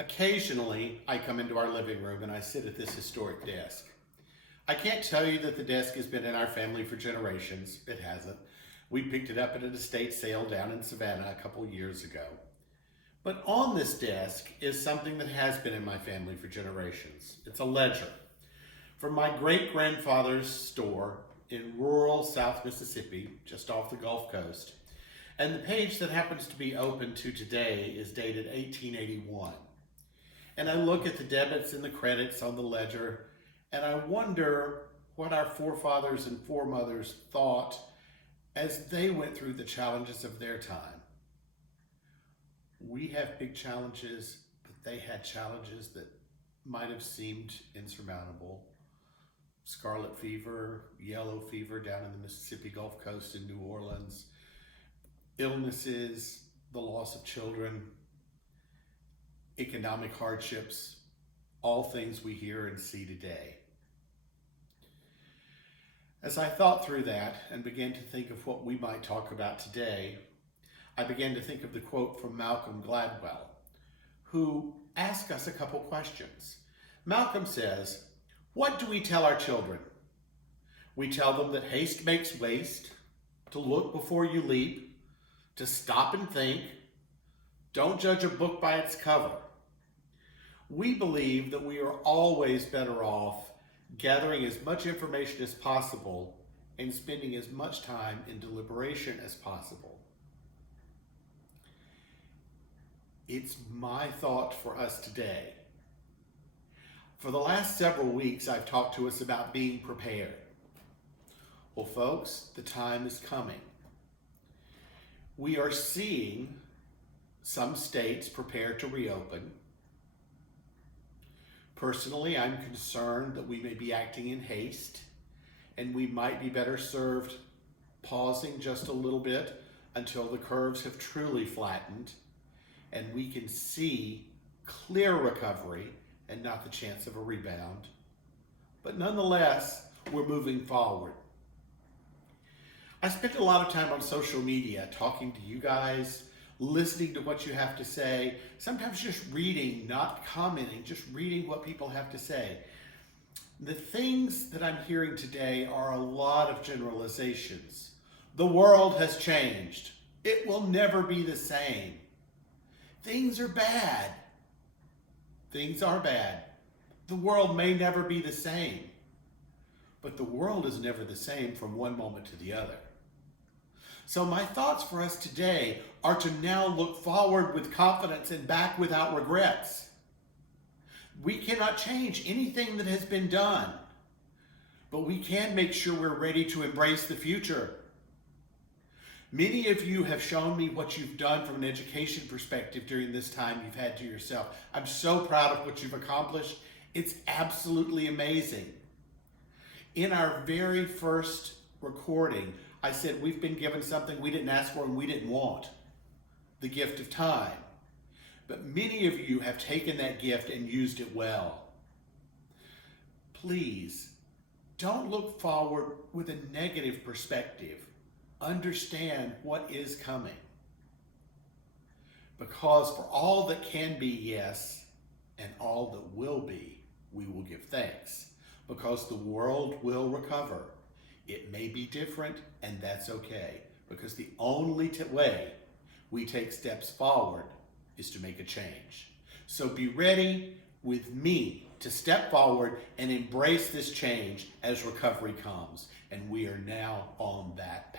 Occasionally, I come into our living room and I sit at this historic desk. I can't tell you that the desk has been in our family for generations. It hasn't. We picked it up at an estate sale down in Savannah a couple years ago. But on this desk is something that has been in my family for generations. It's a ledger from my great-grandfather's store in rural South Mississippi, just off the Gulf Coast. And the page that happens to be open to today is dated 1881. And I look at the debits and the credits on the ledger, and I wonder what our forefathers and foremothers thought as they went through the challenges of their time. We have big challenges, but they had challenges that might have seemed insurmountable. Scarlet fever, yellow fever down in the Mississippi Gulf Coast in New Orleans, illnesses, the loss of children, economic hardships, all things we hear and see today. As I thought through that and began to think of what we might talk about today, I began to think of the quote from Malcolm Gladwell, who asked us a couple questions. Malcolm says, "What do we tell our children? We tell them that haste makes waste, to look before you leap, to stop and think, don't judge a book by its cover." We believe that we are always better off gathering as much information as possible and spending as much time in deliberation as possible. It's my thought for us today. For the last several weeks, I've talked to us about being prepared. Well, folks, the time is coming. We are seeing some states prepare to reopen. Personally, I'm concerned that we may be acting in haste, and we might be better served pausing just a little bit until the curves have truly flattened and we can see clear recovery and not the chance of a rebound. But nonetheless, we're moving forward. I spent a lot of time on social media talking to you guys, listening to what you have to say, sometimes just reading, not commenting, just reading what people have to say. The things that I'm hearing today are a lot of generalizations. The world has changed. It will never be the same. Things are bad. Things are bad. The world may never be the same, but the world is never the same from one moment to the other. So my thoughts for us today are to now look forward with confidence and back without regrets. We cannot change anything that has been done, but we can make sure we're ready to embrace the future. Many of you have shown me what you've done from an education perspective during this time you've had to yourself. I'm so proud of what you've accomplished. It's absolutely amazing. In our very first recording, I said we've been given something we didn't ask for and we didn't want, the gift of time. But many of you have taken that gift and used it well. Please, don't look forward with a negative perspective. Understand what is coming. Because for all that can be, yes, and all that will be, we will give thanks. Because the world will recover. It may be different, and that's okay, because the only way we take steps forward is to make a change. So be ready with me to step forward and embrace this change as recovery comes, and we are now on that